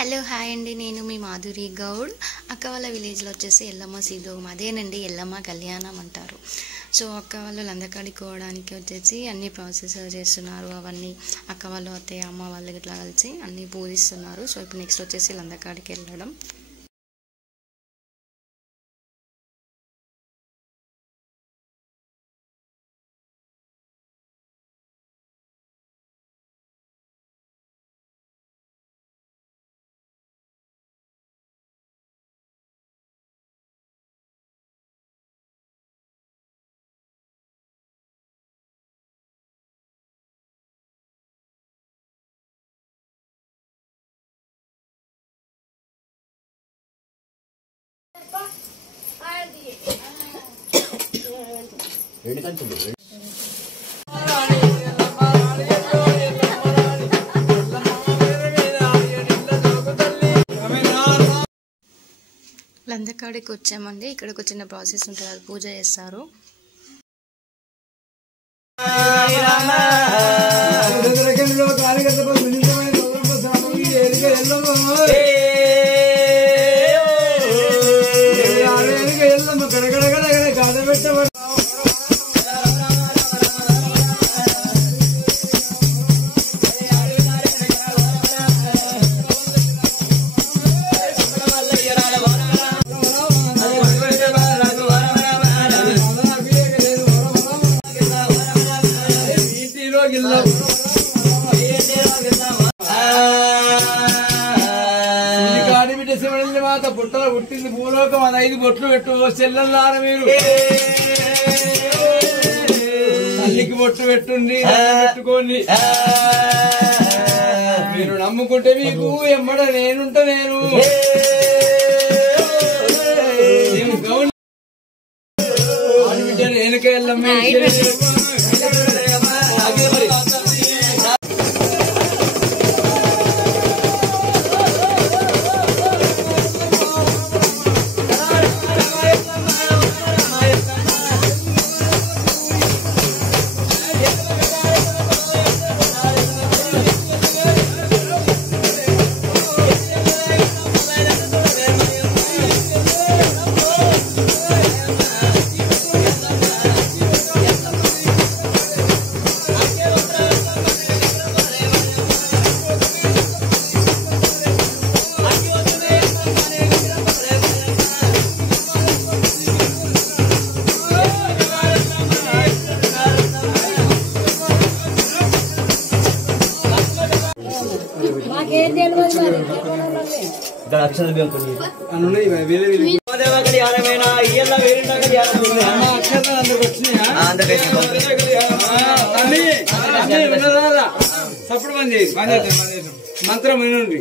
Hello hi అండి, నేను మీ మాధురి గౌడ్. అక్క వాళ్ళ విలేజ్లో వచ్చేసి ఎల్లమ్మ సీదోగం, అదేనండి ఎల్లమ్మ కళ్యాణం అంటారు. సో అక్క వాళ్ళు లందకాడికి పోవడానికి వచ్చేసి అన్ని ప్రాసెస్ చేస్తున్నారు. అవన్నీ అక్క వాళ్ళు అత్తయ్య అమ్మ వాళ్ళు ఇట్లా కలిసి అన్నీ పూజిస్తున్నారు. సో ఇప్పుడు నెక్స్ట్ వచ్చేసి లందకాడికి వెళ్ళడం. లందకాడికి వచ్చామండి. ఇక్కడ ఒక చిన్న ప్రాసెస్ ఉంటుంది, అది పూజ చేస్తారు. పుట్టలో పుట్టింది భూలోకం, అది 5 బొట్లు పెట్టు చెల్లెల్లార మీరు తల్లికి బొట్టు పెట్టుండి పెట్టుకోండి. మీరు నమ్ముకుంటే మీకు ఎమ్మడ నేనుంటా. నేను గౌన్ ఆడబిడ్డ వెనకెళ్ళమ్మ మంత్రం వినండి.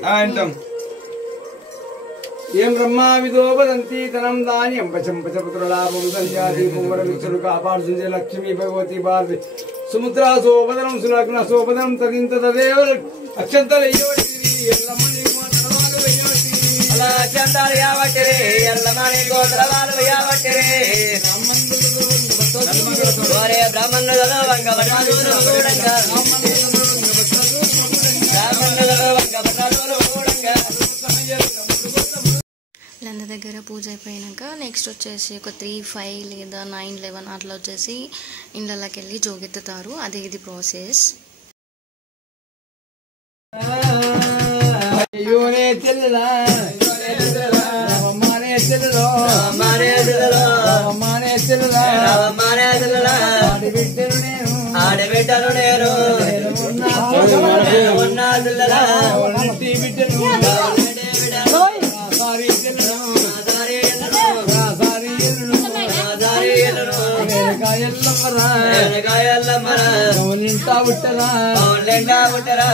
ఏం బ్రహ్మా విదోపదంతి తనం దాని అంపచంపచపుత్రలాభం సంధ్యాదీపంవరమిత్రులు కాపాడు లక్ష్మీ భగవతి భారతి సుముద్రా సోపదనం సులగ్న సోపదనం తదింత తదేవ అక్షంతలు లంద దగ్గర పూజ అయిపోయాక నెక్స్ట్ వచ్చేసి ఒక 3, 5 లేదా 9, 11 అట్లా వచ్చేసి ఇళ్ళకి వెళ్ళి జోగెత్తుతారు. అదే ఇది ప్రాసెస్. ఆడబిడ్డను నేను పుట్టరా